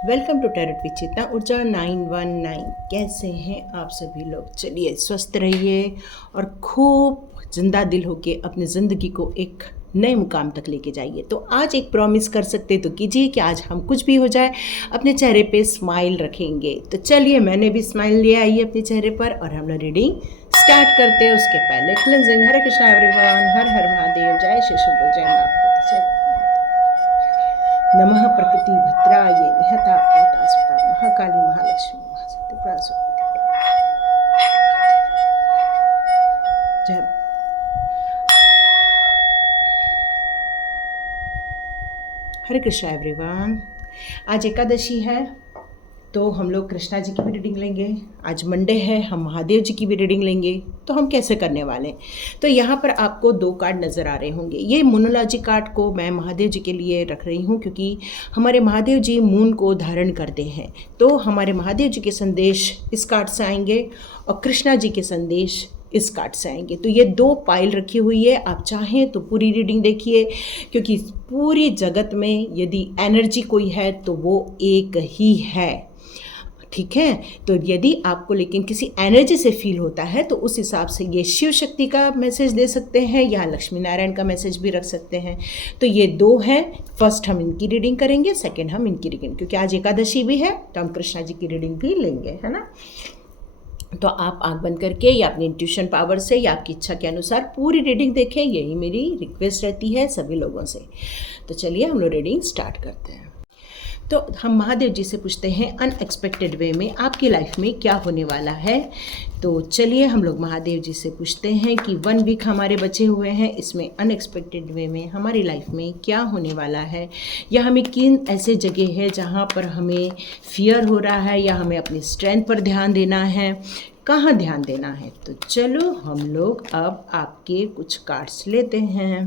Welcome to tarot with चेतना ऊर्जा 919। कैसे हैं आप सभी लोग? चलिए स्वस्थ रहिए और खूब जिंदा दिल होके अपनी ज़िंदगी को एक नए मुकाम तक लेके जाइए। तो आज एक प्रॉमिस कर सकते तो कीजिए कि आज हम कुछ भी हो जाए अपने चेहरे पे स्माइल रखेंगे। तो चलिए मैंने भी स्माइल ले आई अपने चेहरे पर और हम लोग रीडिंग स्टार्ट करते हैं। उसके पहले क्लिनजिंग। हरे कृष्णा एवरीवन, हर हर महादेव, जय श्री शिव, जय माता, जय नमः प्रकृति भद्राय निहता भूता सुता महाकाली महालक्ष्मी महाशक्ति प्रासुति जय। हरे कृष्णा एवरीवन, आज एकादशी है तो हम लोग कृष्णा जी की भी रीडिंग लेंगे। आज मंडे है, हम महादेव जी की भी रीडिंग लेंगे। तो हम कैसे करने वाले हैं? तो यहाँ पर आपको 2 कार्ड नज़र आ रहे होंगे। ये मोनोलॉजी कार्ड को मैं महादेव जी के लिए रख रही हूँ क्योंकि हमारे महादेव जी मून को धारण करते हैं। तो हमारे महादेव जी के संदेश इस कार्ड से आएंगे और कृष्णा जी के संदेश इस कार्ड से आएंगे। तो ये 2 पाइल रखी हुई है। आप चाहें तो पूरी रीडिंग देखिए क्योंकि पूरी जगत में यदि एनर्जी कोई है तो वो एक ही है, ठीक है। तो यदि आपको लेकिन किसी एनर्जी से फील होता है तो उस हिसाब से ये शिव शक्ति का मैसेज दे सकते हैं या लक्ष्मी नारायण का मैसेज भी रख सकते हैं। तो ये 2 हैं। फर्स्ट हम इनकी रीडिंग करेंगे, सेकंड हम इनकी रीडिंग, क्योंकि आज एकादशी भी है तो हम कृष्णा जी की रीडिंग भी लेंगे, है ना। तो आप आंख बंद करके या अपनी इंट्यूशन पावर से या आपकी इच्छा के अनुसार पूरी रीडिंग देखें, यही मेरी रिक्वेस्ट रहती है सभी लोगों से। तो चलिए हम लोग रीडिंग स्टार्ट करते हैं। तो हम महादेव जी से पूछते हैं अनएक्सपेक्टेड वे में आपकी लाइफ में क्या होने वाला है। तो चलिए हम लोग महादेव जी से पूछते हैं कि 1 वीक हमारे बचे हुए हैं, इसमें अनएक्सपेक्टेड वे में हमारी लाइफ में क्या होने वाला है, या हमें किन ऐसे जगह है जहाँ पर हमें फियर हो रहा है या हमें अपनी स्ट्रेंथ पर ध्यान देना है, कहाँ ध्यान देना है। तो चलो हम लोग अब आपके कुछ कार्ड्स लेते हैं।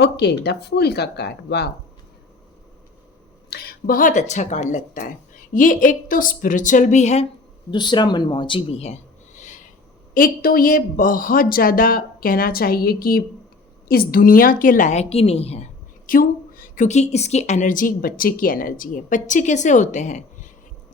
ओके, द फूल का कार्ड, वाह, बहुत अच्छा कार्ड लगता है। ये एक तो स्पिरिचुअल भी है, दूसरा मनमौजी भी है। एक तो ये बहुत ज़्यादा कहना चाहिए कि इस दुनिया के लायक ही नहीं है। क्यों? क्योंकि इसकी एनर्जी एक बच्चे की एनर्जी है। बच्चे कैसे होते हैं?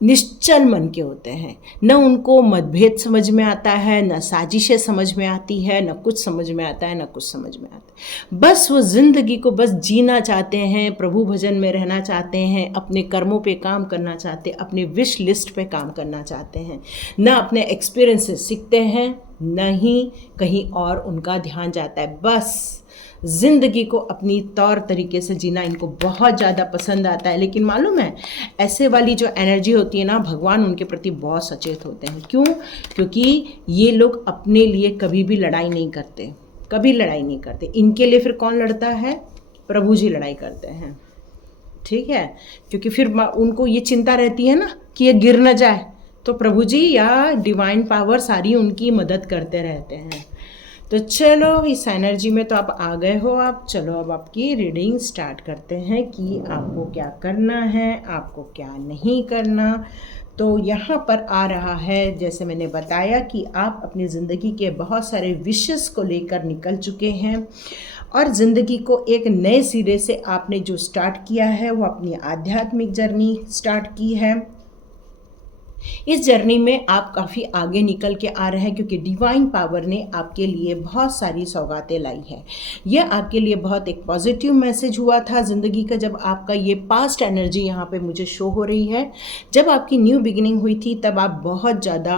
निश्चल मन के होते हैं। न उनको मतभेद समझ में आता है, न साजिशें समझ में आती है, न कुछ समझ में आता है, न कुछ समझ में आता है। बस वो ज़िंदगी को बस जीना चाहते हैं, प्रभु भजन में रहना चाहते हैं, अपने कर्मों पे काम करना चाहते हैं, अपने विश लिस्ट पे काम करना चाहते हैं। न अपने एक्सपीरियंस से सीखते हैं, न ही कहीं और उनका ध्यान जाता है। बस ज़िंदगी को अपनी तौर तरीके से जीना इनको बहुत ज़्यादा पसंद आता है। लेकिन मालूम है, ऐसे वाली जो एनर्जी होती है ना, भगवान उनके प्रति बहुत सचेत होते हैं। क्यों? क्योंकि ये लोग अपने लिए कभी भी लड़ाई नहीं करते, कभी लड़ाई नहीं करते। इनके लिए फिर कौन लड़ता है? प्रभु जी लड़ाई करते हैं, ठीक है। क्योंकि फिर उनको ये चिंता रहती है ना कि ये गिर न जाए, तो प्रभु जी या डिवाइन पावर सारी उनकी मदद करते रहते हैं। तो चलो इस एनर्जी में तो आप आ गए हो। आप चलो अब आपकी रीडिंग स्टार्ट करते हैं कि आपको क्या करना है, आपको क्या नहीं करना। तो यहाँ पर आ रहा है, जैसे मैंने बताया कि आप अपनी ज़िंदगी के बहुत सारे विशेस को लेकर निकल चुके हैं और ज़िंदगी को एक नए सिरे से आपने जो स्टार्ट किया है वो अपनी आध्यात्मिक जर्नी स्टार्ट की है। इस जर्नी में आप काफ़ी आगे निकल के आ रहे हैं क्योंकि डिवाइन पावर ने आपके लिए बहुत सारी सौगातें लाई है। यह आपके लिए बहुत एक पॉजिटिव मैसेज हुआ था ज़िंदगी का, जब आपका ये पास्ट एनर्जी यहाँ पे मुझे शो हो रही है। जब आपकी न्यू बिगिनिंग हुई थी तब आप बहुत ज़्यादा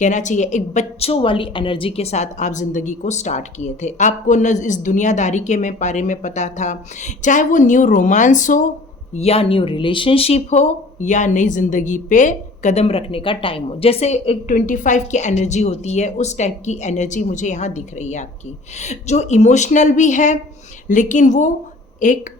कहना चाहिए एक बच्चों वाली एनर्जी के साथ आप ज़िंदगी को स्टार्ट किए थे। आपको न इस दुनियादारी के बारे में पता था, चाहे वो न्यू रोमांस हो या न्यू रिलेशनशिप हो या नई ज़िंदगी पे कदम रखने का टाइम हो। जैसे एक 25 की एनर्जी होती है, उस टाइप की एनर्जी मुझे यहाँ दिख रही है आपकी, जो इमोशनल भी है लेकिन वो एक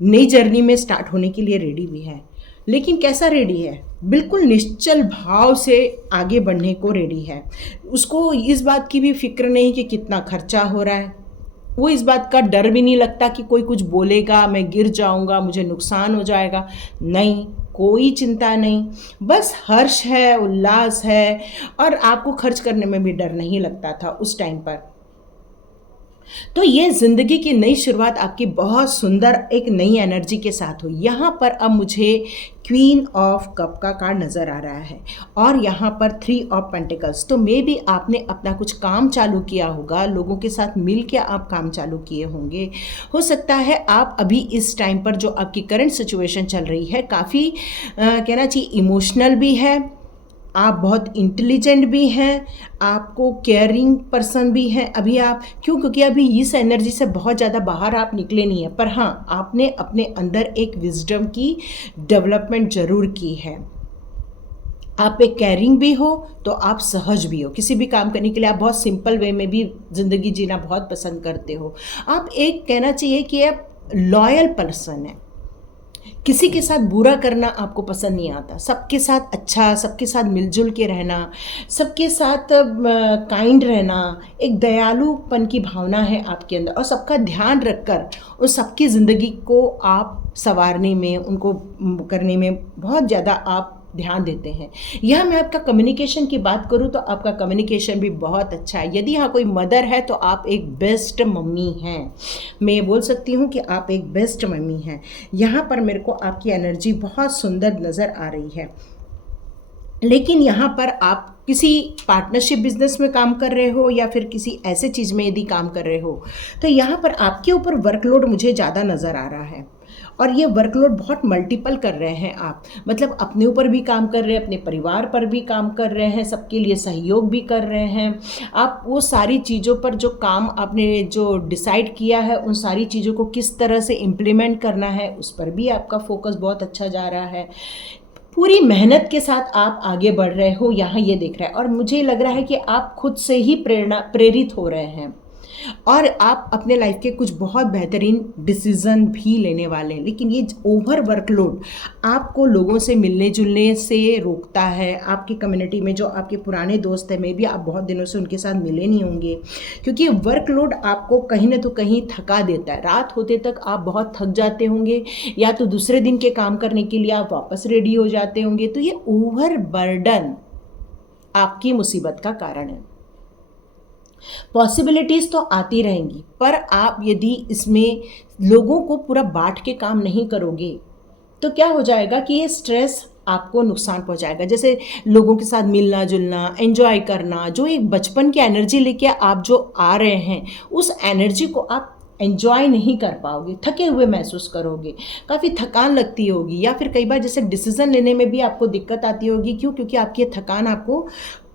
नई जर्नी में स्टार्ट होने के लिए रेडी भी है। लेकिन कैसा रेडी है? बिल्कुल निश्चल भाव से आगे बढ़ने को रेडी है। उसको इस बात की भी फिक्र नहीं कि कितना खर्चा हो रहा है, वो इस बात का डर भी नहीं लगता कि कोई कुछ बोलेगा, मैं गिर जाऊंगा, मुझे नुकसान हो जाएगा। नहीं, कोई चिंता नहीं, बस हर्ष है, उल्लास है और आपको खर्च करने में भी डर नहीं लगता था उस टाइम पर। तो ये ज़िंदगी की नई शुरुआत आपकी बहुत सुंदर एक नई एनर्जी के साथ हुई। यहाँ पर अब मुझे क्वीन ऑफ कप का कार्ड नज़र आ रहा है और यहाँ पर 3 ऑफ पेंटिकल्स। तो मे बी आपने अपना कुछ काम चालू किया होगा, लोगों के साथ मिल के आप काम चालू किए होंगे। हो सकता है आप अभी इस टाइम पर जो आपकी करंट सिचुएशन चल रही है काफ़ी कहना चाहिए इमोशनल भी है, आप बहुत इंटेलिजेंट भी हैं, आपको केयरिंग पर्सन भी हैं अभी आप, क्योंकि अभी इस एनर्जी से बहुत ज़्यादा बाहर आप निकले नहीं हैं, पर हाँ आपने अपने अंदर एक विजडम की डेवलपमेंट ज़रूर की है। आप एक केयरिंग भी हो तो आप सहज भी हो, किसी भी काम करने के लिए आप बहुत सिंपल वे में भी ज़िंदगी जीना बहुत पसंद करते हो। आप एक कहना चाहिए कि आप लॉयल पर्सन हैं, किसी के साथ बुरा करना आपको पसंद नहीं आता, सबके साथ अच्छा, सबके साथ मिलजुल के रहना, सबके साथ काइंड रहना, एक दयालुपन की भावना है आपके अंदर और सबका ध्यान रखकर उस सबकी ज़िंदगी को आप संवारने में, उनको करने में बहुत ज़्यादा आप ध्यान देते हैं। यह मैं आपका कम्युनिकेशन की बात करूं तो आपका कम्युनिकेशन भी बहुत अच्छा है। यदि यहाँ कोई मदर है तो आप एक बेस्ट मम्मी हैं, मैं ये बोल सकती हूँ कि आप एक बेस्ट मम्मी हैं। यहाँ पर मेरे को आपकी एनर्जी बहुत सुंदर नज़र आ रही है, लेकिन यहाँ पर आप किसी पार्टनरशिप बिजनेस में काम कर रहे हो या फिर किसी ऐसे चीज़ में यदि काम कर रहे हो तो यहाँ पर आपके ऊपर वर्कलोड मुझे ज़्यादा नज़र आ रहा है और ये वर्कलोड बहुत मल्टीपल कर रहे हैं आप, मतलब अपने ऊपर भी काम कर रहे हैं, अपने परिवार पर भी काम कर रहे हैं, सबके लिए सहयोग भी कर रहे हैं। आप वो सारी चीज़ों पर जो काम आपने जो डिसाइड किया है उन सारी चीज़ों को किस तरह से इम्प्लीमेंट करना है उस पर भी आपका फोकस बहुत अच्छा जा रहा है। पूरी मेहनत के साथ आप आगे बढ़ रहे हो, यहाँ ये दिख रहा है और मुझे लग रहा है कि आप खुद से ही प्रेरित हो रहे हैं और आप अपने लाइफ के कुछ बहुत बेहतरीन डिसीज़न भी लेने वाले हैं। लेकिन ये ओवर वर्कलोड आपको लोगों से मिलने जुलने से रोकता है। आपकी कम्युनिटी में जो आपके पुराने दोस्त हैं, मे भी आप बहुत दिनों से उनके साथ मिले नहीं होंगे, क्योंकि वर्कलोड आपको कहीं ना तो कहीं थका देता है। रात होते तक आप बहुत थक जाते होंगे या तो दूसरे दिन के काम करने के लिए आप वापस रेडी हो जाते होंगे। तो ये ओवर बर्डन आपकी मुसीबत का कारण है। पॉसिबिलिटीज़ तो आती रहेंगी, पर आप यदि इसमें लोगों को पूरा बांट के काम नहीं करोगे तो क्या हो जाएगा कि ये स्ट्रेस आपको नुकसान पहुंचाएगा। जैसे लोगों के साथ मिलना जुलना, एंजॉय करना, जो एक बचपन की एनर्जी लेके आप जो आ रहे हैं उस एनर्जी को आप एंजॉय नहीं कर पाओगे, थके हुए महसूस करोगे, काफ़ी थकान लगती होगी या फिर कई बार जैसे डिसीज़न लेने में भी आपको दिक्कत आती होगी। क्यों? क्योंकि आपकी ये थकान आपको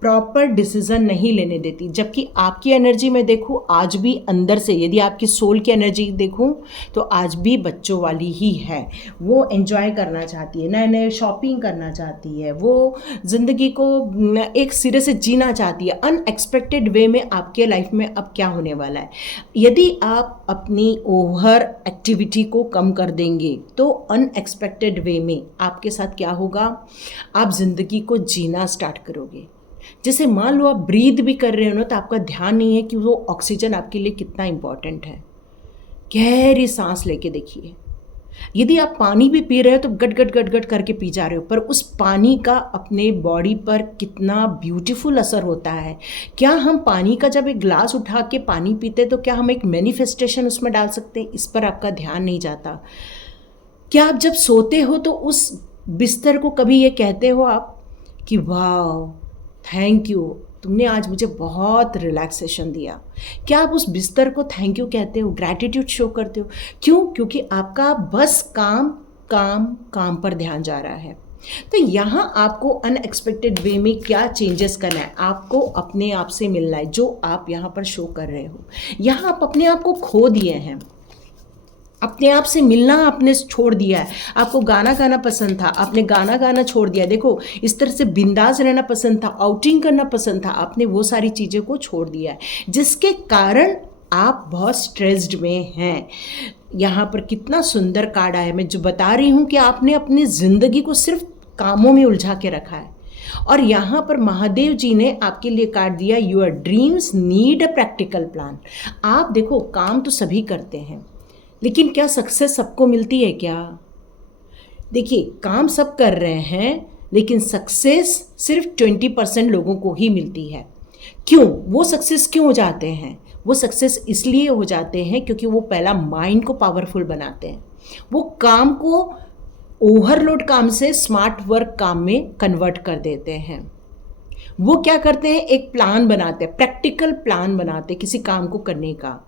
प्रॉपर डिसीज़न नहीं लेने देती। जबकि आपकी एनर्जी में देखूँ आज भी अंदर से, यदि आपकी सोल की एनर्जी देखूँ तो आज भी बच्चों वाली ही है। वो एंजॉय करना चाहती है, नए नए शॉपिंग करना चाहती है, वो ज़िंदगी को एक सिरे से जीना चाहती है। अनएक्सपेक्टेड वे में आपके लाइफ में अब क्या होने वाला है, यदि आप अपनी ओवर एक्टिविटी को कम कर देंगे तो अनएक्सपेक्टेड वे में आपके साथ क्या होगा, आप ज़िंदगी को जीना स्टार्ट करोगे। जैसे मान लो आप ब्रीथ भी कर रहे हो ना तो आपका ध्यान नहीं है कि वो ऑक्सीजन आपके लिए कितना इम्पॉर्टेंट है। गहरी सांस लेके देखिए, यदि आप पानी भी पी रहे हो तो गट गट गट गट करके पी जा रहे हो, पर उस पानी का अपने बॉडी पर कितना ब्यूटीफुल असर होता है। क्या हम पानी का जब एक ग्लास उठा के पानी पीते तो क्या हम एक मैनिफेस्टेशन उसमें डाल सकते हैं? इस पर आपका ध्यान नहीं जाता। क्या आप जब सोते हो तो उस बिस्तर को कभी ये कहते हो आप कि वाह थैंक यू, तुमने आज मुझे बहुत रिलैक्सेशन दिया? क्या आप उस बिस्तर को थैंक यू कहते हो, ग्रैटिट्यूड शो करते हो? क्यों? क्योंकि आपका बस काम काम काम पर ध्यान जा रहा है। तो यहाँ आपको अनएक्सपेक्टेड वे में क्या चेंजेस करना है, आपको अपने आप से मिलना है जो आप यहाँ पर शो कर रहे हो। यहाँ आप अपने आप को खो दिए हैं, अपने आप से मिलना आपने छोड़ दिया है। आपको गाना गाना पसंद था, आपने गाना गाना छोड़ दिया। देखो इस तरह से बिंदास रहना पसंद था, आउटिंग करना पसंद था, आपने वो सारी चीज़ें को छोड़ दिया है, जिसके कारण आप बहुत स्ट्रेस्ड में हैं। यहाँ पर कितना सुंदर कार्ड आया, मैं जो बता रही हूँ कि आपने अपनी ज़िंदगी को सिर्फ कामों में उलझा के रखा है। और यहाँ पर महादेव जी ने आपके लिए कार्ड दिया, your dreams need a practical plan. आप देखो काम तो सभी करते हैं, लेकिन क्या सक्सेस सबको मिलती है क्या? देखिए काम सब कर रहे हैं लेकिन सक्सेस सिर्फ 20% लोगों को ही मिलती है। क्यों? वो सक्सेस क्यों हो जाते हैं? वो सक्सेस इसलिए हो जाते हैं क्योंकि वो पहला माइंड को पावरफुल बनाते हैं, वो काम को ओवरलोड काम से स्मार्ट वर्क काम में कन्वर्ट कर देते हैं। वो क्या करते हैं, एक प्लान बनाते हैं, प्रैक्टिकल प्लान बनाते हैं किसी काम को करने का।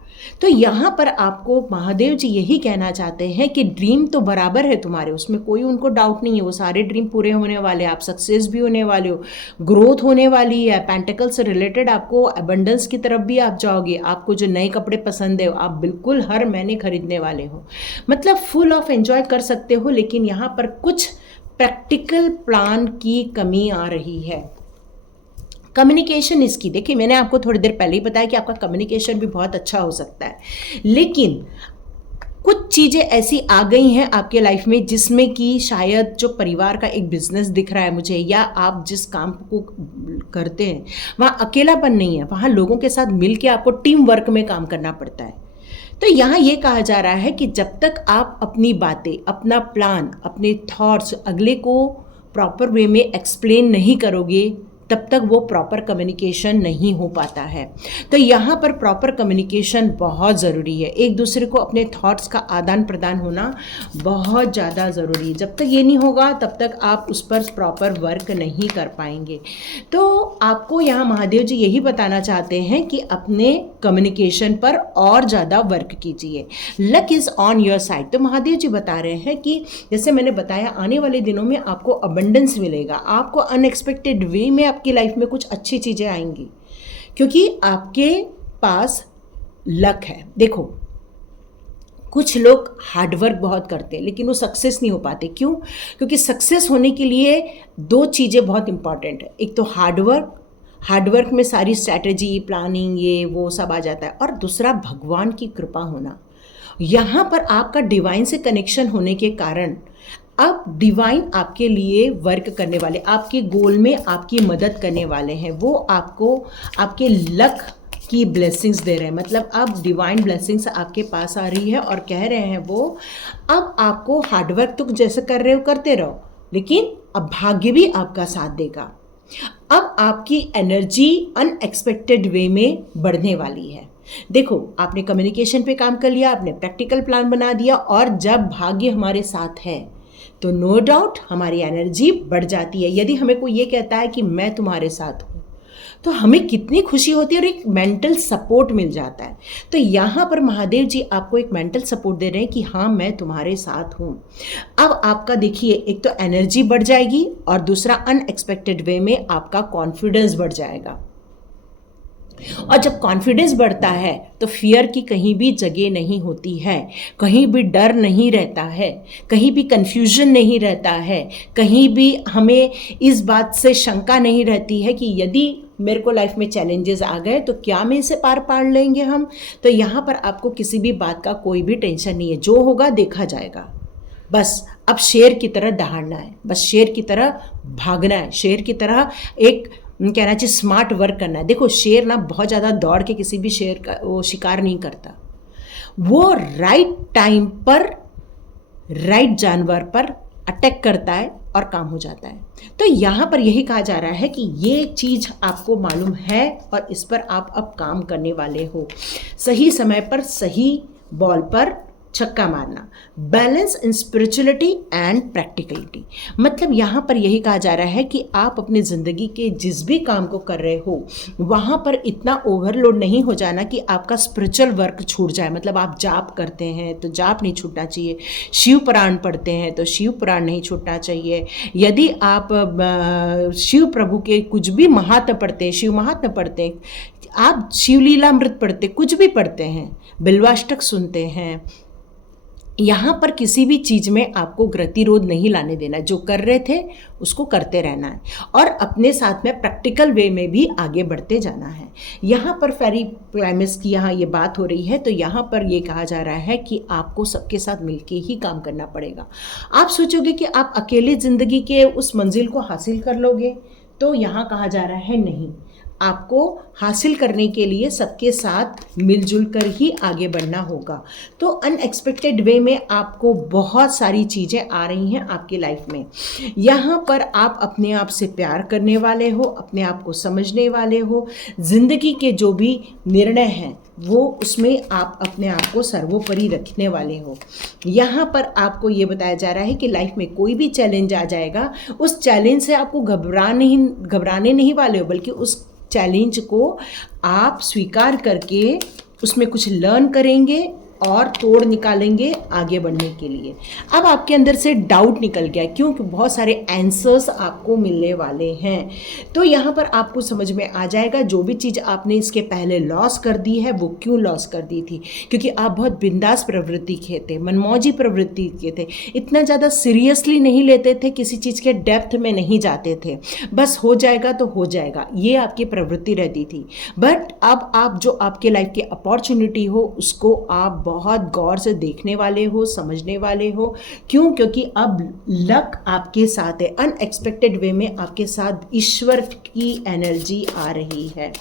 तो यहाँ पर आपको महादेव जी यही कहना चाहते हैं कि ड्रीम तो बराबर है तुम्हारे, उसमें कोई उनको डाउट नहीं है, वो सारे ड्रीम पूरे होने वाले हैं, आप सक्सेस भी होने वाले हो, ग्रोथ होने वाली है, पेंटिकल से रिलेटेड आपको अबंडेंस की तरफ भी आप जाओगे, आपको जो नए कपड़े पसंद है आप बिल्कुल हर महीने खरीदने वाले हो, मतलब फुल ऑफ एंजॉय कर सकते हो। लेकिन यहाँ पर कुछ प्रैक्टिकल प्लान की कमी आ रही है। कम्युनिकेशन इसकी, देखिए मैंने आपको थोड़ी देर पहले ही बताया कि आपका कम्युनिकेशन भी बहुत अच्छा हो सकता है, लेकिन कुछ चीज़ें ऐसी आ गई हैं आपके लाइफ में जिसमें कि शायद जो परिवार का एक बिजनेस दिख रहा है मुझे, या आप जिस काम को करते हैं वहाँ अकेलापन नहीं है, वहाँ लोगों के साथ मिल के आपको टीम वर्क में काम करना पड़ता है। तो यहाँ ये कहा जा रहा है कि जब तक आप अपनी बातें, अपना प्लान, अपने थॉट्स अगले को प्रॉपर वे में एक्सप्लेन नहीं करोगे, तब तक वो प्रॉपर कम्युनिकेशन नहीं हो पाता है। तो यहाँ पर प्रॉपर कम्युनिकेशन बहुत ज़रूरी है, एक दूसरे को अपने थॉट्स का आदान प्रदान होना बहुत ज़्यादा ज़रूरी है। जब तक ये नहीं होगा तब तक आप उस पर प्रॉपर वर्क नहीं कर पाएंगे। तो आपको यहाँ महादेव जी यही बताना चाहते हैं कि अपने कम्युनिकेशन पर और ज़्यादा वर्क कीजिए, luck is on your side. तो महादेव जी बता रहे हैं कि जैसे मैंने बताया आने वाले दिनों में आपको अबंडेंस मिलेगा, आपको अनएक्सपेक्टेड वे में आपकी लाइफ में कुछ अच्छी चीज़ें आएंगी क्योंकि आपके पास लक है। देखो कुछ लोग हार्डवर्क बहुत करते हैं लेकिन वो सक्सेस नहीं हो पाते, क्यों? क्योंकि सक्सेस होने के लिए दो चीज़ें बहुत इंपॉर्टेंट है, एक तो हार्डवर्क में सारी स्ट्रैटेजी, प्लानिंग, ये वो सब आ जाता है, और दूसरा भगवान की कृपा होना। यहाँ पर आपका डिवाइन से कनेक्शन होने के कारण अब डिवाइन आपके लिए वर्क करने वाले, आपके गोल में आपकी मदद करने वाले हैं, वो आपको आपके लक की ब्लेसिंग्स दे रहे हैं। मतलब अब डिवाइन ब्लेसिंग्स आपके पास आ रही है और कह रहे हैं वो अब आपको हार्डवर्क तो जैसे कर रहे हो करते रहो, लेकिन अब भाग्य भी आपका साथ देगा। अब आपकी एनर्जी अनएक्सपेक्टेड वे में बढ़ने वाली है। देखो आपने कम्युनिकेशन पे काम कर लिया, आपने प्रैक्टिकल प्लान बना दिया, और जब भाग्य हमारे साथ है तो नो डाउट हमारी एनर्जी बढ़ जाती है। यदि हमें कोई ये कहता है कि मैं तुम्हारे साथ हूँ तो हमें कितनी खुशी होती है और एक मेंटल सपोर्ट मिल जाता है। तो यहाँ पर महादेव जी आपको एक मेंटल सपोर्ट दे रहे हैं कि हाँ मैं तुम्हारे साथ हूँ। अब आपका देखिए एक तो एनर्जी बढ़ जाएगी और दूसरा अनएक्सपेक्टेड वे में आपका कॉन्फिडेंस बढ़ जाएगा। और जब कॉन्फिडेंस बढ़ता है तो फियर की कहीं भी जगह नहीं होती है, कहीं भी डर नहीं रहता है, कहीं भी कन्फ्यूजन नहीं रहता है, कहीं भी हमें इस बात से शंका नहीं रहती है कि यदि मेरे को लाइफ में चैलेंजेस आ गए तो क्या मैं इसे पार पाड़ लेंगे हम। तो यहाँ पर आपको किसी भी बात का कोई भी टेंशन नहीं है, जो होगा देखा जाएगा। बस अब शेर की तरह दहाड़ना है, बस शेर की तरह भागना है, शेर की तरह एक कहना चाहिए स्मार्ट वर्क करना है। देखो शेर ना बहुत ज़्यादा दौड़ के किसी भी शेर का वो शिकार नहीं करता, वो राइट टाइम पर राइट जानवर पर अटैक करता है और काम हो जाता है। तो यहाँ पर यही कहा जा रहा है कि ये चीज़ आपको मालूम है और इस पर आप अब काम करने वाले हो। सही समय पर सही बॉल पर छक्का मारना, balance in spirituality and practicality. मतलब यहाँ पर यही कहा जा रहा है कि आप अपनी ज़िंदगी के जिस भी काम को कर रहे हो वहाँ पर इतना ओवरलोड नहीं हो जाना कि आपका स्पिरिचुअल वर्क छूट जाए। मतलब आप जाप करते हैं तो जाप नहीं छूटना चाहिए, शिव पुराण पढ़ते हैं तो शिव पुराण नहीं छूटना चाहिए, यदि आप शिव प्रभु के कुछ भी महात्म पढ़ते हैं, शिव महात्म पढ़ते हैं, आप शिवलीलामृत पढ़ते, कुछ भी पढ़ते हैं, बिल्वाष्टक सुनते हैं, यहाँ पर किसी भी चीज़ में आपको गतिरोध नहीं लाने देना। जो कर रहे थे उसको करते रहना है और अपने साथ में प्रैक्टिकल वे में भी आगे बढ़ते जाना है। यहाँ पर फेरी क्लाइमेक्स की यहाँ ये बात हो रही है तो यहाँ पर ये कहा जा रहा है कि आपको सबके साथ मिलके ही काम करना पड़ेगा। आप सोचोगे कि आप अकेले ज़िंदगी के उस मंजिल को हासिल कर लोगे, तो यहाँ कहा जा रहा है नहीं, आपको हासिल करने के लिए सबके साथ मिलजुल कर ही आगे बढ़ना होगा। तो अनएक्सपेक्टेड वे में आपको बहुत सारी चीज़ें आ रही हैं आपकी लाइफ में। यहाँ पर आप अपने आप से प्यार करने वाले हो, अपने आप को समझने वाले हो, ज़िंदगी के जो भी निर्णय हैं वो उसमें आप अपने आप को सर्वोपरि रखने वाले हो। यहाँ पर आपको ये बताया जा रहा है कि लाइफ में कोई भी चैलेंज आ जाएगा, उस चैलेंज से आपको घबराने नहीं वाले हो, बल्कि उस चैलेंज को आप स्वीकार करके उसमें कुछ लर्न करेंगे और तोड़ निकालेंगे आगे बढ़ने के लिए। अब आपके अंदर से डाउट निकल गया, क्योंकि बहुत सारे आंसर्स आपको मिलने वाले हैं। तो यहाँ पर आपको समझ में आ जाएगा जो भी चीज़ आपने इसके पहले लॉस कर दी है वो क्यों लॉस कर दी थी, क्योंकि आप बहुत बिंदास प्रवृत्ति के थे, मनमौजी प्रवृत्ति के थे, इतना ज़्यादा सीरियसली नहीं लेते थे, किसी चीज़ के डेप्थ में नहीं जाते थे, बस हो जाएगा तो हो जाएगा, ये आपकी प्रवृत्ति रहती थी। बट अब आप जो आपके लाइफ की अपॉर्चुनिटी हो उसको आप बहुत गौर से देखने वाले हो, समझने वाले हो। क्यों? क्योंकि अब लक आपके साथ है, अनएक्सपेक्टेड वे में आपके साथ ईश्वर की एनर्जी आ रही है।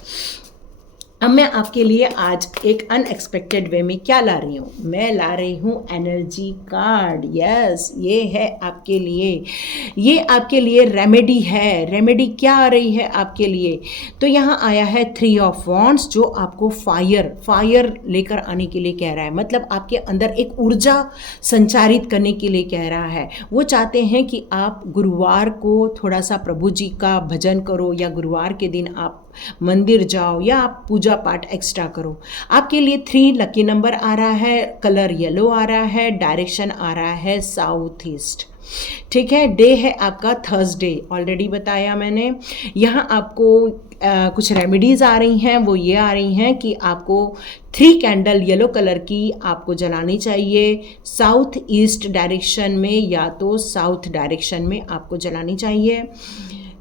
अब मैं आपके लिए आज एक अनएक्सपेक्टेड वे में क्या ला रही हूँ, मैं ला रही हूँ एनर्जी कार्ड। यस, ये है आपके लिए, ये आपके लिए रेमेडी है। रेमेडी क्या आ रही है आपके लिए? तो यहाँ आया है 3 ऑफ वॉन्ड्स, जो आपको फायर लेकर आने के लिए कह रहा है। मतलब आपके अंदर एक ऊर्जा संचारित करने के लिए कह रहा है। वो चाहते हैं कि आप गुरुवार को थोड़ा सा प्रभु जी का भजन करो, या गुरुवार के दिन आप मंदिर जाओ, या आप पूजा पाठ एक्स्ट्रा करो। आपके लिए 3 लकी नंबर आ रहा है, कलर येलो आ रहा है, डायरेक्शन आ रहा है साउथ ईस्ट। ठीक है, डे है आपका थर्सडे, ऑलरेडी बताया मैंने। यहाँ आपको कुछ रेमेडीज़ आ रही हैं, वो ये आ रही हैं कि आपको 3 कैंडल येलो कलर की आपको जलानी चाहिए साउथ ईस्ट डायरेक्शन में, या तो साउथ डायरेक्शन में आपको जलानी चाहिए।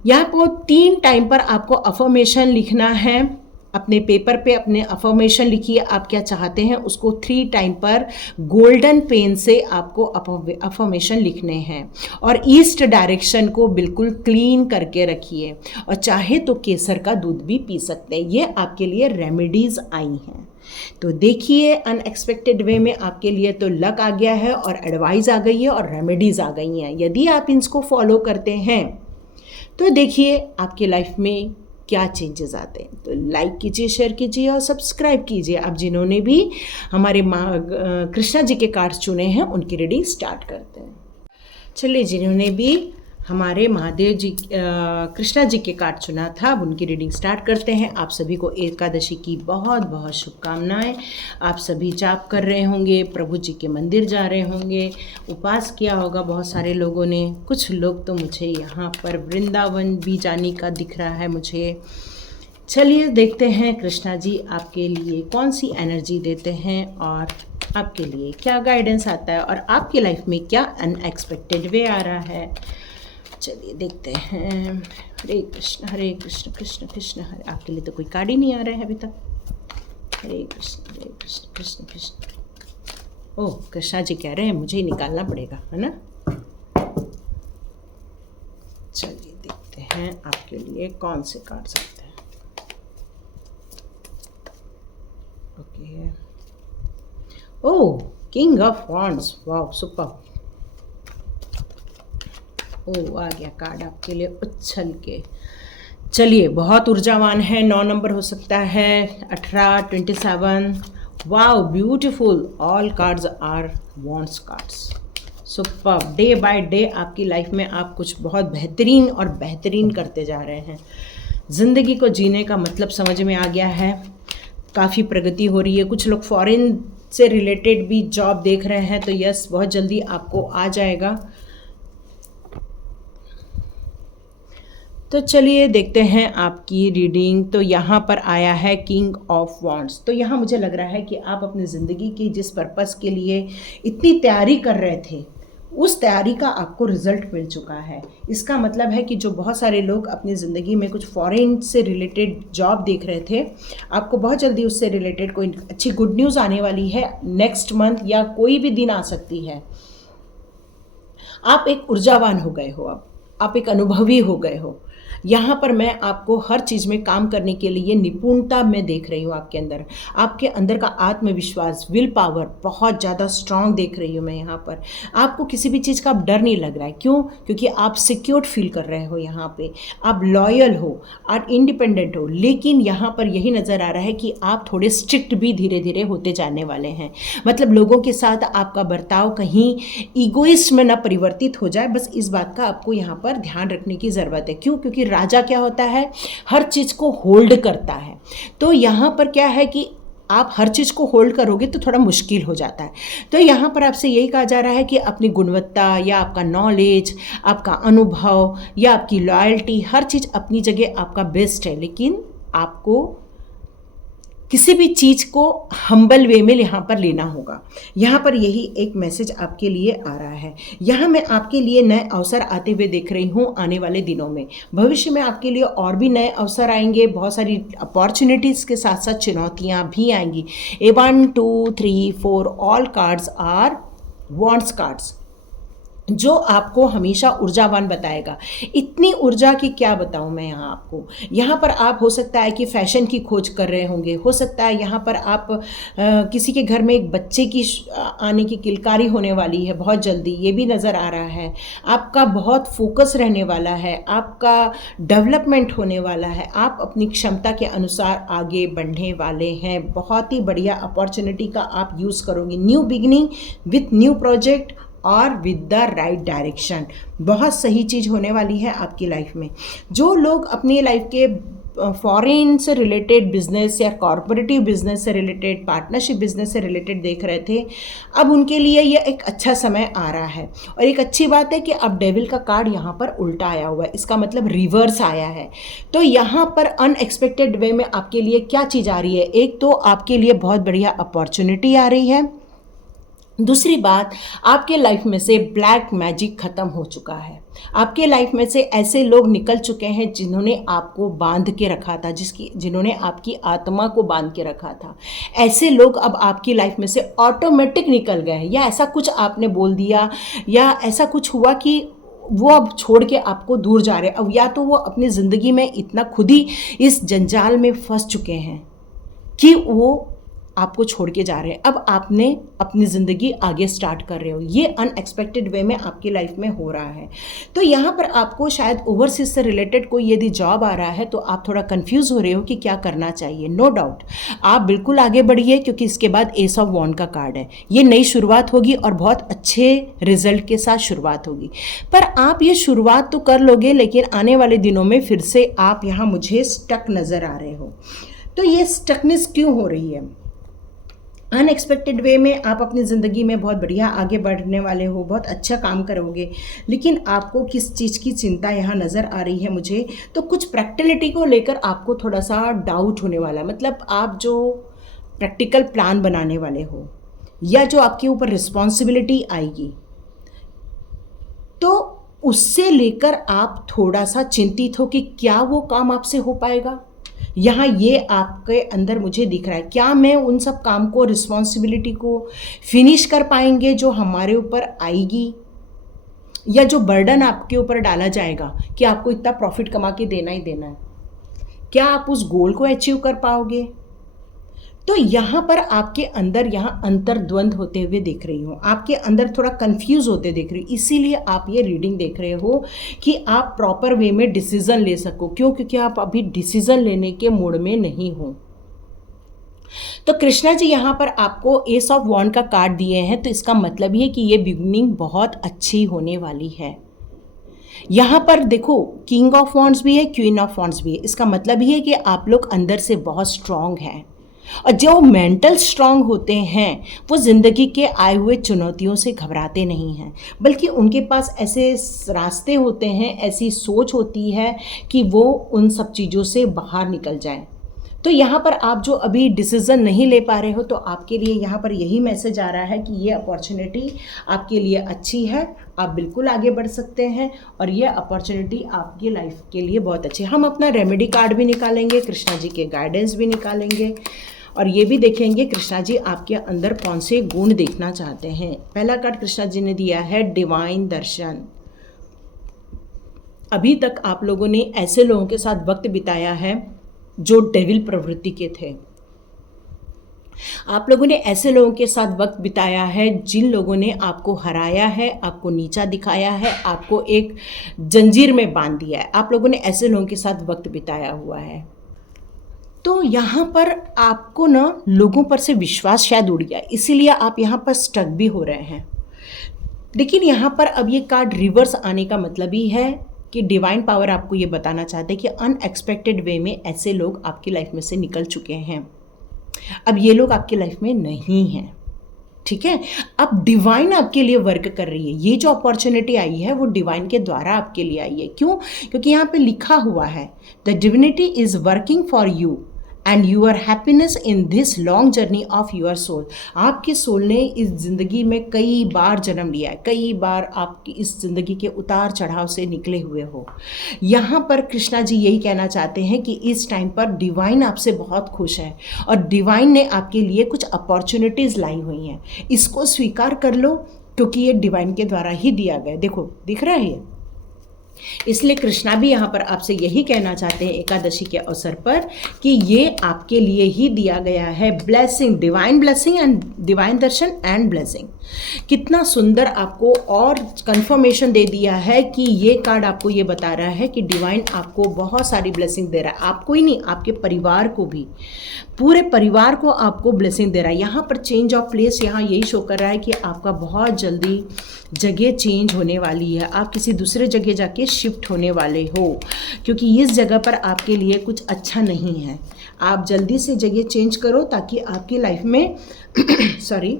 यहाँ पर 3 टाइम पर आपको अफर्मेशन लिखना है। अपने पेपर पे अपने अफर्मेशन लिखिए, आप क्या चाहते हैं उसको 3 टाइम पर गोल्डन पेन से आपको अफर्मेशन लिखने हैं। और ईस्ट डायरेक्शन को बिल्कुल क्लीन करके रखिए, और चाहे तो केसर का दूध भी पी सकते हैं। ये आपके लिए रेमेडीज़ आई हैं। तो देखिए, अनएक्सपेक्टेड वे में आपके लिए तो लक आ गया है, और एडवाइस आ गई है, और रेमेडीज़ आ गई हैं। यदि आप इनको फॉलो करते हैं तो देखिए आपके लाइफ में क्या चेंजेस आते हैं। तो लाइक कीजिए, शेयर कीजिए और सब्सक्राइब कीजिए। अब जिन्होंने भी हमारे कृष्णा जी के कार्ड्स चुने हैं उनकी रीडिंग स्टार्ट करते हैं। चलिए, जिन्होंने भी हमारे महादेव जी कृष्णा जी के कार्ड चुना था अब उनकी रीडिंग स्टार्ट करते हैं। आप सभी को एकादशी की बहुत बहुत शुभकामनाएं। आप सभी जाप कर रहे होंगे, प्रभु जी के मंदिर जा रहे होंगे, उपवास किया होगा बहुत सारे लोगों ने। कुछ लोग तो मुझे यहाँ पर वृंदावन भी जाने का दिख रहा है मुझे। चलिए देखते हैं कृष्णा जी आपके लिए कौन सी एनर्जी देते हैं, और आपके लिए क्या गाइडेंस आता है, और आपकी लाइफ में क्या अनएक्सपेक्टेड वे आ रहा है। चलिए देखते हैं। हरे कृष्ण कृष्ण कृष्ण हरे। आपके लिए तो कोई कार्ड ही नहीं आ रहा है अभी तक। हरे कृष्ण कृष्ण कृष्ण। ओह, कृष्णा जी कह रहे हैं मुझे ही निकालना पड़ेगा, है ना। चलिए देखते हैं आपके लिए कौन से कार्ड्स आते हैं। Okay, oh, king of wands, वाह सुपर। ओ, आ गया कार्ड आपके लिए उछल के। चलिए, बहुत ऊर्जावान है। 9 नंबर हो सकता है, 18, 27। Wow, beautiful. All cards are wands cards. Super. Day by day आपकी लाइफ में आप कुछ बहुत बेहतरीन और बेहतरीन करते जा रहे हैं। ज़िंदगी को जीने का मतलब समझ में आ गया है। काफ़ी प्रगति हो रही है। कुछ लोग फॉरेन से रिलेटेड भी जॉब देख रहे हैं, तो यस, बहुत जल्दी आपको आ जाएगा। तो चलिए देखते हैं आपकी रीडिंग। तो यहाँ पर आया है किंग ऑफ वॉन्ड्स। तो यहाँ मुझे लग रहा है कि आप अपनी ज़िंदगी की जिस पर्पस के लिए इतनी तैयारी कर रहे थे, उस तैयारी का आपको रिजल्ट मिल चुका है। इसका मतलब है कि जो बहुत सारे लोग अपनी ज़िंदगी में कुछ फॉरेन से रिलेटेड जॉब देख रहे थे, आपको बहुत जल्दी उससे रिलेटेड कोई अच्छी गुड न्यूज़ आने वाली है। नेक्स्ट मंथ या कोई भी दिन आ सकती है। आप एक ऊर्जावान हो गए हो। अब आप एक अनुभवी हो गए हो। यहाँ पर मैं आपको हर चीज़ में काम करने के लिए निपुणता मैं देख रही हूँ आपके अंदर का आत्मविश्वास, विल पावर बहुत ज़्यादा स्ट्रांग देख रही हूँ मैं यहाँ पर। आपको किसी भी चीज़ का अब डर नहीं लग रहा है। क्यों? क्योंकि आप सिक्योर्ड फील कर रहे हो यहाँ पे, आप लॉयल हो और इंडिपेंडेंट हो। लेकिन यहाँ पर यही नज़र आ रहा है कि आप थोड़े स्ट्रिक्ट भी धीरे धीरे होते जाने वाले हैं। मतलब लोगों के साथ आपका बर्ताव कहीं ईगोइस्ट में ना परिवर्तित हो जाए, बस इस बात का आपको यहाँ पर ध्यान रखने की ज़रूरत है। क्यों? क्योंकि राजा क्या होता है, हर चीज़ को होल्ड करता है। तो यहाँ पर क्या है कि आप हर चीज़ को होल्ड करोगे तो थोड़ा मुश्किल हो जाता है। तो यहाँ पर आपसे यही कहा जा रहा है कि अपनी गुणवत्ता या आपका नॉलेज, आपका अनुभव या आपकी लॉयल्टी, हर चीज़ अपनी जगह आपका बेस्ट है, लेकिन आपको किसी भी चीज़ को हम्बल वे में यहाँ पर लेना होगा। यहाँ पर यही एक मैसेज आपके लिए आ रहा है। यहाँ मैं आपके लिए नए अवसर आते हुए देख रही हूँ आने वाले दिनों में। भविष्य में आपके लिए और भी नए अवसर आएंगे, बहुत सारी अपॉर्चुनिटीज़ के साथ साथ चुनौतियाँ भी आएंगी। 1 2 3 4 all cards are wands cards, जो आपको हमेशा ऊर्जावान बताएगा। इतनी ऊर्जा की क्या बताऊं मैं यहाँ आपको। यहाँ पर आप हो सकता है कि फैशन की खोज कर रहे होंगे, हो सकता है यहाँ पर आप किसी के घर में एक बच्चे की आने की किलकारी होने वाली है बहुत जल्दी, ये भी नज़र आ रहा है। आपका बहुत फोकस रहने वाला है, आपका डेवलपमेंट होने वाला है, आप अपनी क्षमता के अनुसार आगे बढ़ने वाले हैं। बहुत ही बढ़िया अपॉर्चुनिटी का आप यूज़ करोगे। New beginning with new project और विद द राइट डायरेक्शन, बहुत सही चीज़ होने वाली है आपकी लाइफ में। जो लोग अपनी लाइफ के फॉरेन से रिलेटेड बिजनेस या कॉरपोरेटिव बिजनेस से रिलेटेड, पार्टनरशिप बिजनेस से रिलेटेड देख रहे थे, अब उनके लिए ये एक अच्छा समय आ रहा है। और एक अच्छी बात है कि अब डेविल का कार्ड यहाँ पर उल्टा आया हुआ है, इसका मतलब रिवर्स आया है। तो यहाँ पर अनएक्सपेक्टेड वे में आपके लिए क्या चीज़ आ रही है? एक तो आपके लिए बहुत बढ़िया अपॉर्चुनिटी आ रही है। दूसरी बात, आपके लाइफ में से ब्लैक मैजिक ख़त्म हो चुका है। आपके लाइफ में से ऐसे लोग निकल चुके हैं जिन्होंने आपको बांध के रखा था, जिन्होंने आपकी आत्मा को बांध के रखा था। ऐसे लोग अब आपकी लाइफ में से ऑटोमेटिक निकल गए हैं, या ऐसा कुछ आपने बोल दिया या ऐसा कुछ हुआ कि वो अब छोड़ के आपको दूर जा रहे हैं। अब या तो वो अपनी ज़िंदगी में इतना खुद ही इस जंजाल में फंस चुके हैं कि वो आपको छोड़ के जा रहे हैं। अब आपने अपनी ज़िंदगी आगे स्टार्ट कर रहे हो। ये अनएक्सपेक्टेड वे में आपकी लाइफ में हो रहा है। तो यहाँ पर आपको शायद ओवरसीज से रिलेटेड कोई यदि जॉब आ रहा है तो आप थोड़ा कंफ्यूज हो रहे हो कि क्या करना चाहिए। नो डाउट आप बिल्कुल आगे बढ़िए, क्योंकि इसके बाद एस ऑफ वॉन्ड का कार्ड है। ये नई शुरुआत होगी और बहुत अच्छे रिजल्ट के साथ शुरुआत होगी। पर आप ये शुरुआत तो कर लोगे, लेकिन आने वाले दिनों में फिर से आप यहाँ मुझे स्टक नज़र आ रहे हो। तो ये स्टकनेस क्यों हो रही है? अनएक्सपेक्टेड वे में आप अपनी ज़िंदगी में बहुत बढ़िया आगे बढ़ने वाले हो, बहुत अच्छा काम करोगे, लेकिन आपको किस चीज़ की चिंता यहाँ नज़र आ रही है मुझे? तो कुछ प्रैक्टिकलिटी को लेकर आपको थोड़ा सा डाउट होने वाला है। मतलब आप जो प्रैक्टिकल प्लान बनाने वाले हो या जो आपके ऊपर रिस्पॉन्सिबिलिटी आएगी, तो उससे लेकर आप थोड़ा सा चिंतित हो कि क्या वो काम आपसे हो पाएगा। यहाँ ये आपके अंदर मुझे दिख रहा है, क्या मैं उन सब काम को, रिस्पॉन्सिबिलिटी को फिनिश कर पाएंगे जो हमारे ऊपर आएगी, या जो बर्डन आपके ऊपर डाला जाएगा कि आपको इतना प्रॉफिट कमा के देना ही देना है, क्या आप उस गोल को अचीव कर पाओगे? तो यहाँ पर आपके अंदर यहाँ अंतर्द्वंद होते हुए देख रही हूँ, आपके अंदर थोड़ा कंफ्यूज होते देख रही हूँ। इसीलिए आप ये रीडिंग देख रहे हो कि आप प्रॉपर वे में डिसीजन ले सको। क्यों? क्योंकि आप अभी डिसीजन लेने के मूड में नहीं हो। तो कृष्णा जी यहाँ पर आपको एस ऑफ वॉन्ड का कार्ड दिए हैं, तो इसका मतलब ये कि ये बिगिनिंग बहुत अच्छी होने वाली है। यहाँ पर देखो, किंग ऑफ वॉन्ड्स भी है, क्वीन ऑफ वॉन्ड्स भी है। इसका मतलब ये है कि आप लोग अंदर से बहुत स्ट्रांग हैं, और जो मेंटल स्ट्रांग होते हैं वो ज़िंदगी के आए हुए चुनौतियों से घबराते नहीं हैं, बल्कि उनके पास ऐसे रास्ते होते हैं, ऐसी सोच होती है कि वो उन सब चीज़ों से बाहर निकल जाएं। तो यहाँ पर आप जो अभी डिसीज़न नहीं ले पा रहे हो, तो आपके लिए यहाँ पर यही मैसेज आ रहा है कि ये अपॉर्चुनिटी आपके लिए अच्छी है, आप बिल्कुल आगे बढ़ सकते हैं, और ये अपॉर्चुनिटी आपकी लाइफ के लिए बहुत अच्छी है। हम अपना रेमेडी कार्ड भी निकालेंगे, कृष्णा जी के गाइडेंस भी निकालेंगे, और ये भी देखेंगे कृष्णा जी आपके अंदर कौन से गुण देखना चाहते हैं। पहला कार्ड कृष्णा जी ने दिया है डिवाइन दर्शन। अभी तक आप लोगों ने ऐसे लोगों के साथ वक्त बिताया है जो डेविल प्रवृत्ति के थे। आप लोगों ने ऐसे लोगों के साथ वक्त बिताया है जिन लोगों ने आपको हराया है, आपको नीचा दिखाया है, आपको एक जंजीर में बांध दिया है। आप लोगों ने ऐसे लोगों के साथ वक्त बिताया हुआ है। तो यहाँ पर आपको ना लोगों पर से विश्वास शायद उड़ गया, इसीलिए आप यहाँ पर स्टक भी हो रहे हैं। लेकिन यहाँ पर अब ये कार्ड रिवर्स आने का मतलब ही है कि डिवाइन पावर आपको ये बताना चाहते हैं कि अनएक्सपेक्टेड वे में ऐसे लोग आपकी लाइफ में से निकल चुके हैं। अब ये लोग आपकी लाइफ में नहीं हैं, ठीक है। अब डिवाइन आपके लिए वर्क कर रही है। ये जो अपॉर्चुनिटी आई है वो डिवाइन के द्वारा आपके लिए आई है। क्यों? क्योंकि यहाँ पे लिखा हुआ है the divinity is working for you and your happiness in this long journey of your soul. आपके सोल ने इस ज़िंदगी में कई बार जन्म लिया है, कई बार आपकी इस ज़िंदगी के उतार चढ़ाव से निकले हुए हो। यहाँ पर कृष्णा जी यही कहना चाहते हैं कि इस टाइम पर डिवाइन आपसे बहुत खुश है और डिवाइन ने आपके लिए कुछ अपॉर्चुनिटीज़ लाई हुई हैं। इसको स्वीकार कर लो क्योंकि ये डिवाइन के द्वारा ही दिया गया। देखो दिख रहा है ये, इसलिए कृष्णा भी यहाँ पर आपसे यही कहना चाहते हैं एकादशी के अवसर पर कि ये आपके लिए ही दिया गया है। Blessing, divine blessing and divine Darshan and blessing. कितना सुंदर आपको और कंफर्मेशन दे दिया है कि ये कार्ड आपको ये बता रहा है कि डिवाइन आपको बहुत सारी ब्लेसिंग दे रहा है। आपको ही नहीं, आपके परिवार को भी, पूरे परिवार को आपको ब्लेसिंग दे रहा है। यहाँ पर चेंज ऑफ प्लेस यहाँ यही शो कर रहा है कि आपका बहुत जल्दी जगह चेंज होने वाली है। आप किसी दूसरे जगह जाके शिफ्ट होने वाले हो क्योंकि इस जगह पर आपके लिए कुछ अच्छा नहीं है। आप जल्दी से जगह चेंज करो ताकि आपकी लाइफ में सॉरी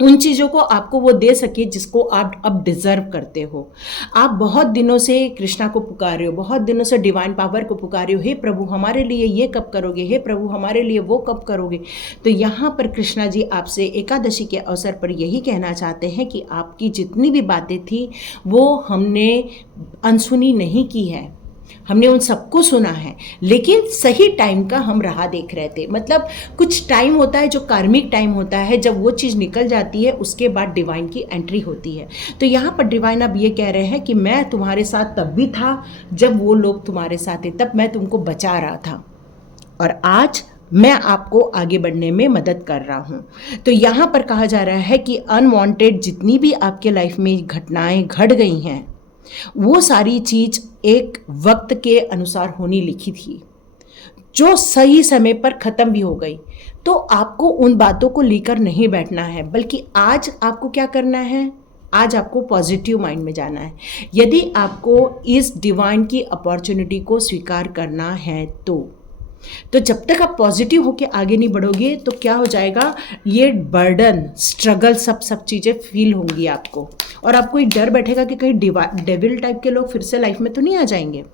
उन चीज़ों को आपको वो दे सके जिसको आप अब डिज़र्व करते हो। आप बहुत दिनों से कृष्णा को पुकार रहे हो, बहुत दिनों से डिवाइन पावर को पुकार रहे हो, हे प्रभु हमारे लिए ये कब करोगे, हे प्रभु हमारे लिए वो कब करोगे। तो यहाँ पर कृष्णा जी आपसे एकादशी के अवसर पर यही कहना चाहते हैं कि आपकी जितनी भी बातें थी वो हमने अनसुनी नहीं की है, हमने उन सबको सुना है, लेकिन सही टाइम का हम राह देख रहे थे। मतलब कुछ टाइम होता है जो कार्मिक टाइम होता है, जब वो चीज़ निकल जाती है उसके बाद डिवाइन की एंट्री होती है। तो यहाँ पर डिवाइन अब ये कह रहे हैं कि मैं तुम्हारे साथ तब भी था जब वो लोग तुम्हारे साथ थे, तब मैं तुमको बचा रहा था और आज मैं आपको आगे बढ़ने में मदद कर रहा हूँ। तो यहाँ पर कहा जा रहा है कि अनवांटेड जितनी भी आपके लाइफ में घटनाएं घट गई हैं वो सारी चीज़ एक वक्त के अनुसार होनी लिखी थी जो सही समय पर ख़त्म भी हो गई। तो आपको उन बातों को लेकर नहीं बैठना है, बल्कि आज आपको क्या करना है, आज आपको पॉजिटिव माइंड में जाना है। यदि आपको इस डिवाइन की अपॉर्चुनिटी को स्वीकार करना है तो जब तक आप पॉजिटिव होके आगे नहीं बढ़ोगे तो क्या हो जाएगा, ये बर्डन, स्ट्रगल, सब चीज़ें फील होंगी आपको और आपको एक डर बैठेगा कि कहीं डेविल टाइप के लोग फिर से लाइफ में तो नहीं आ जाएंगे।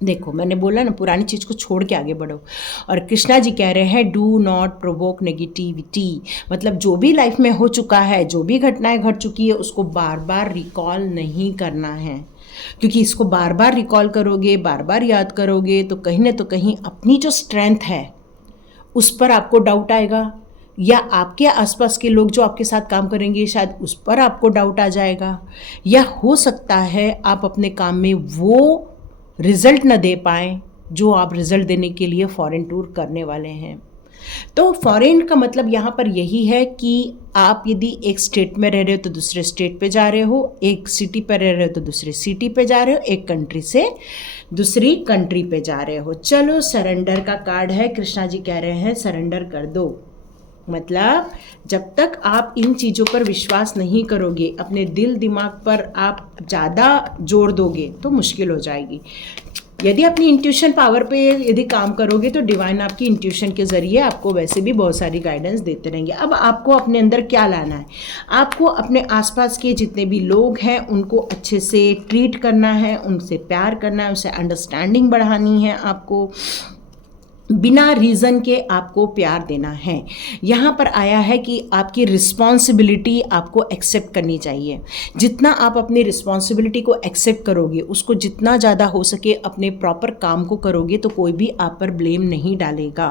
देखो मैंने बोला ना, पुरानी चीज़ को छोड़ के आगे बढ़ो। और कृष्णा जी कह रहे हैं डू नॉट प्रोवोक नेगेटिविटी। मतलब जो भी लाइफ में हो चुका है, जो भी घटनाएं घट चुकी है उसको बार बार रिकॉल नहीं करना है, क्योंकि इसको बार बार रिकॉल करोगे, बार बार याद करोगे तो कहीं अपनी जो स्ट्रेंथ है उस पर आपको डाउट आएगा, या आपके आसपास के लोग जो आपके साथ काम करेंगे शायद उस पर आपको डाउट आ जाएगा, या हो सकता है आप अपने काम में वो रिज़ल्ट न दे पाएँ जो आप रिज़ल्ट देने के लिए फॉरेन टूर करने वाले हैं। तो फॉरेन का मतलब यहाँ पर यही है कि आप यदि एक स्टेट में रह रहे हो तो दूसरे स्टेट पे जा रहे हो, एक सिटी पे रह रहे हो तो दूसरी सिटी पे जा रहे हो, एक कंट्री से दूसरी कंट्री पे जा रहे हो। चलो सरेंडर का कार्ड है, कृष्णा जी कह रहे हैं सरेंडर कर दो। मतलब जब तक आप इन चीज़ों पर विश्वास नहीं करोगे, अपने दिल दिमाग पर आप ज़्यादा जोर दोगे तो मुश्किल हो जाएगी। यदि अपनी इंट्यूशन पावर पे यदि काम करोगे तो डिवाइन आपकी इंट्यूशन के ज़रिए आपको वैसे भी बहुत सारी गाइडेंस देते रहेंगे। अब आपको अपने अंदर क्या लाना है, आपको अपने आसपास के जितने भी लोग हैं उनको अच्छे से ट्रीट करना है, उनसे प्यार करना है, उनसे अंडरस्टैंडिंग बढ़ानी है, आपको बिना रीज़न के आपको प्यार देना है। यहाँ पर आया है कि आपकी रिस्पॉन्सिबिलिटी आपको एक्सेप्ट करनी चाहिए। जितना आप अपनी रिस्पॉन्सिबिलिटी को एक्सेप्ट करोगे, उसको जितना ज़्यादा हो सके अपने प्रॉपर काम को करोगे तो कोई भी आप पर ब्लेम नहीं डालेगा।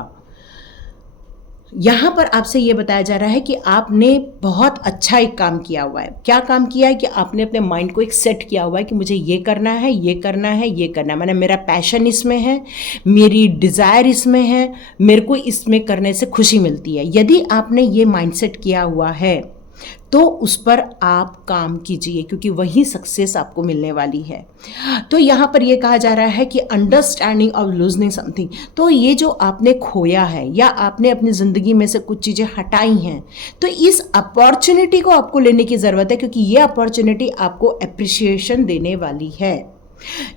यहाँ पर आपसे ये बताया जा रहा है कि आपने बहुत अच्छा एक काम किया हुआ है। क्या काम किया है कि आपने अपने माइंड को एक सेट किया हुआ है कि मुझे ये करना है, ये करना है, ये करना है। मैंने मेरा पैशन इसमें है, मेरी डिज़ायर इसमें है, मेरे को इसमें करने से खुशी मिलती है। यदि आपने ये माइंडसेट किया हुआ है तो उस पर आप काम कीजिए, क्योंकि वही सक्सेस आपको मिलने वाली है। तो यहाँ पर ये कहा जा रहा है कि अंडरस्टैंडिंग ऑफ लूजनिंग समथिंग, तो ये जो आपने खोया है या आपने अपनी ज़िंदगी में से कुछ चीज़ें हटाई हैं, तो इस अपॉर्चुनिटी को आपको लेने की ज़रूरत है, क्योंकि ये अपॉर्चुनिटी आपको अप्रिसिएशन देने वाली है।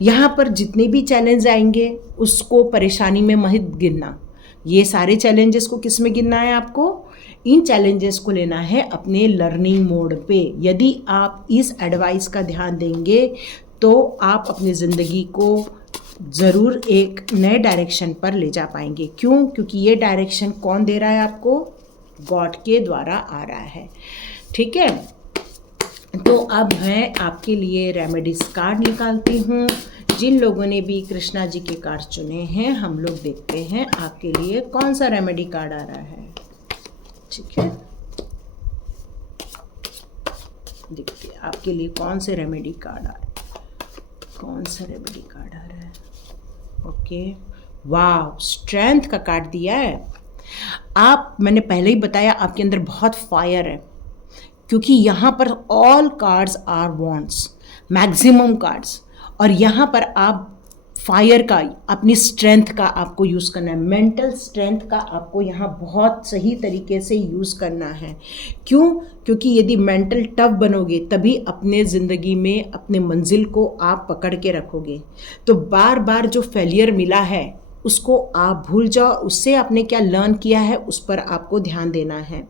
यहाँ पर जितने भी चैलेंज आएंगे उसको परेशानी में मत गिनना। ये सारे चैलेंजेस को किस में गिनना है आपको? इन चैलेंजेस को लेना है अपने लर्निंग मोड पे। यदि आप इस एडवाइस का ध्यान देंगे तो आप अपनी ज़िंदगी को ज़रूर एक नए डायरेक्शन पर ले जा पाएंगे। क्यों? क्योंकि ये डायरेक्शन कौन दे रहा है आपको? गॉड के द्वारा आ रहा है। ठीक है, तो अब मैं आपके लिए रेमेडीज कार्ड निकालती हूँ। जिन लोगों ने भी कृष्णा जी के कार्ड चुने हैं, हम लोग देखते हैं आपके लिए कौन सा रेमेडी कार्ड आ रहा है। ठीक है, देखते हैं आपके लिए कौन से रेमेडी कार्ड आ रहे हैं। कौन सा रेमेडी कार्ड आ रहा है? ओके, वाह, स्ट्रेंथ का कार्ड दिया है। मैंने पहले ही बताया आपके अंदर बहुत फायर है, क्योंकि यहाँ पर all cards are wands, maximum cards, और यहाँ पर आप फायर का, अपनी स्ट्रेंथ का आपको यूज़ करना है। मेंटल स्ट्रेंथ का आपको यहाँ बहुत सही तरीके से यूज़ करना है। क्यों? क्योंकि यदि मेंटल टफ बनोगे तभी अपने ज़िंदगी में अपने मंजिल को आप पकड़ के रखोगे। तो बार बार जो फेलियर मिला है उसको आप भूल जाओ, उससे आपने क्या लर्न किया है उस पर आपको ध्यान देना है।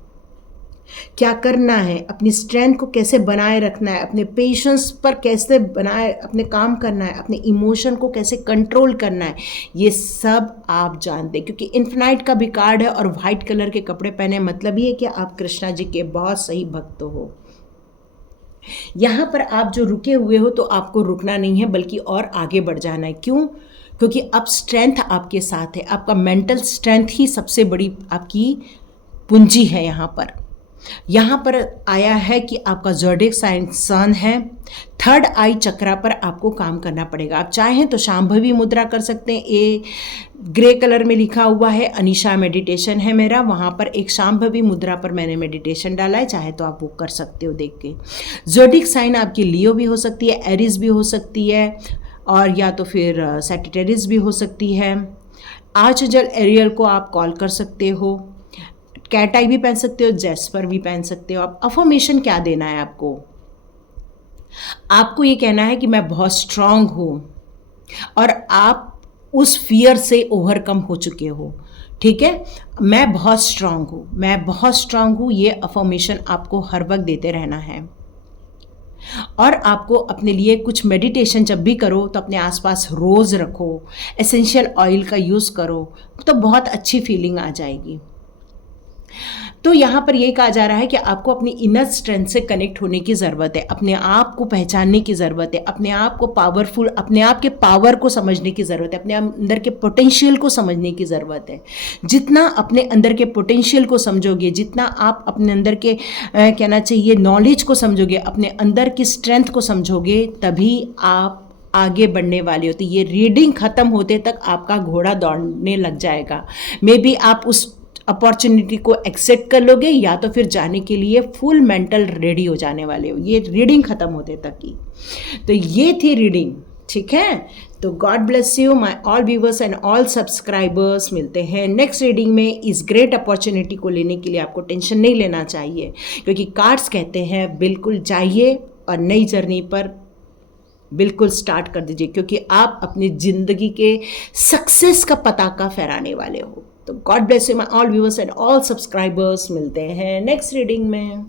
क्या करना है, अपनी स्ट्रेंथ को कैसे बनाए रखना है, अपने पेशेंस पर कैसे बनाए अपने काम करना है, अपने इमोशन को कैसे कंट्रोल करना है, ये सब आप जानते हैं। क्योंकि इन्फिनाइट का भी कार्ड है और वाइट कलर के कपड़े पहने, मतलब ये है कि आप कृष्णा जी के बहुत सही भक्त हो। यहाँ पर आप जो रुके हुए हो तो आपको रुकना नहीं है, बल्कि और आगे बढ़ जाना है। क्यों? क्योंकि अब स्ट्रेंथ आपके साथ है। आपका मेंटल स्ट्रेंथ ही सबसे बड़ी आपकी पूंजी है। यहाँ पर आया है कि आपका ज़ोडिएक साइन सन है। थर्ड आई चक्रा पर आपको काम करना पड़ेगा। आप चाहें तो शांभवी मुद्रा कर सकते हैं। ए ग्रे कलर में लिखा हुआ है, अनीशा मेडिटेशन है मेरा, वहाँ पर एक शांभवी मुद्रा पर मैंने मेडिटेशन डाला है, चाहे तो आप वो कर सकते हो देख के। ज़ोडिएक साइन आपकी लियो भी हो सकती है, एरिस भी हो सकती है, और या तो फिर सैजिटेरियस भी हो सकती है। आर्चएंजल एरियल को आप कॉल कर सकते हो। कैट आई भी पहन सकते हो, जैस्पर भी पहन सकते हो। आप अफर्मेशन क्या देना है आपको ये कहना है कि मैं बहुत स्ट्रांग हूँ, और आप उस फियर से ओवरकम हो चुके हो। ठीक है, मैं बहुत स्ट्रांग हूँ, मैं बहुत स्ट्रांग हूँ, ये अफर्मेशन आपको हर वक्त देते रहना है। और आपको अपने लिए कुछ मेडिटेशन जब भी करो तो अपने आसपास रोज़ रखो, एसेंशियल ऑयल का यूज़ करो, तो बहुत अच्छी फीलिंग आ जाएगी। तो यहाँ पर ये कहा जा रहा है कि आपको अपनी इनर स्ट्रेंथ से कनेक्ट होने की ज़रूरत है, अपने आप को पहचानने की ज़रूरत है, अपने आप को पावरफुल, अपने आप के पावर को समझने की ज़रूरत है, अपने अंदर के पोटेंशियल को समझने की ज़रूरत है। जितना अपने अंदर के पोटेंशियल को समझोगे, जितना आप अपने अंदर के कहना चाहिए नॉलेज को समझोगे, अपने अंदर की स्ट्रेंथ को समझोगे, तभी आप आगे बढ़ने वाले होते। ये रीडिंग ख़त्म होते तक आपका घोड़ा दौड़ने लग जाएगा। मे बी आप उस अपॉर्चुनिटी को एक्सेप्ट कर लोगे, या तो फिर जाने के लिए फुल मेंटल रेडी हो जाने वाले हो, ये रीडिंग ख़त्म होते तक ही। तो ये थी रीडिंग। ठीक है, तो God bless you my all viewers and all subscribers. मिलते हैं नेक्स्ट रीडिंग में। इस ग्रेट अपॉर्चुनिटी को लेने के लिए आपको टेंशन नहीं लेना चाहिए, क्योंकि कार्ड्स कहते हैं बिल्कुल जाइए और नई जर्नी पर बिल्कुल स्टार्ट कर दीजिए, क्योंकि आप अपनी ज़िंदगी के सक्सेस का पताका फहराने वाले हो। तो God bless you my all viewers and all subscribers. मिलते हैं नेक्स्ट रीडिंग में।